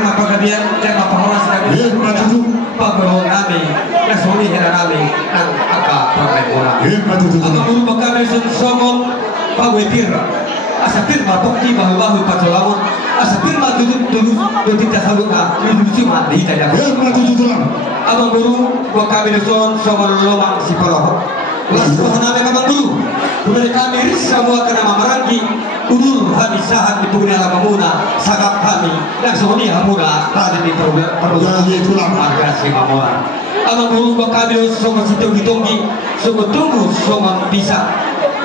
Pagkabian tema pengulas kami pagbawa kami kasuli hera kami dan agak perkembangan. Apa berubah kami songong pagwepir asa firma bukti bahwa patolawon asa firma duduk tidak salutna duduk cuma di tidak. Abang guru buat kami son songong lomang si paloh. Lalu kami abang guru kepada kami semua kena memerangi udur kami sahat di punya alamuna sagap kami dan soni hamura tadi di perbuatan tulang marga si mamora. Abang guru buat kami songong situng-hitunggi songong tunggu songong bisa.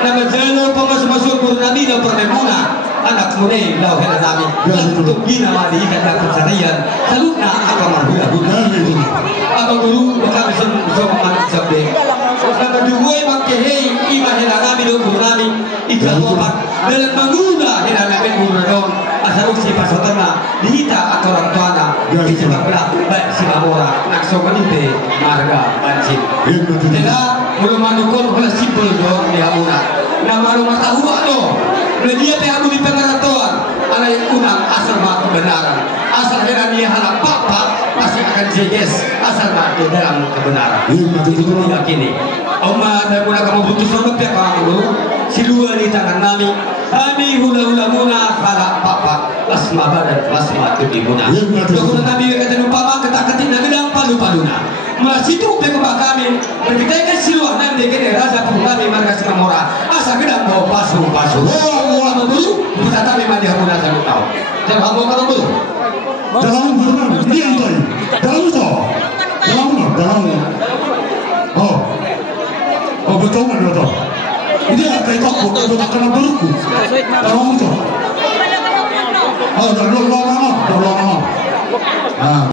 Nama jalo pemas-masuk guru nabi dan perlemuna anak muda lau hena nami untuk gina madi ikan pencarian salutna akan marhula-hula. Abang guru buat kami songong anak sabde. Nama duwe makehei ima hena nami dan guru nami ikan opat dalam manguna hena nami guru don asal usi pasotana dihita atau orang tuana di sebab belah baik si mamora nak sokanite marga bancin. Tidak belum manukun oleh simpel dong di hamuna. Nama rumah tahu do. Dia teh aku di pengaratoan. Anak unang asal mah kebenaran. Asal hena dia halak papa pasti akan jeges asal mah di dalam kebenaran. Itu diyakini. Oma dan muna kamu butuh sobat ya kamu si dua di tangan nami. Kami hula-hula muna halak papa lasma badan lasma tudi muna. Dokter nabi kata numpama ketak-ketik na gedang palu-paluna. Masih itu pekebak kami berkita kan siluah nanti kene rasa kami marga Samora asa gedang bawa pasu-pasu. Wah dulu kita kami mandi hamuna satu tahu. Dan kamu kalau dulu. Dalam berenang dia itu. Dalam itu. Dalam. Oh betul kan betul. Ini ada itu betul kena berku. Dalam itu. Oh dah lama.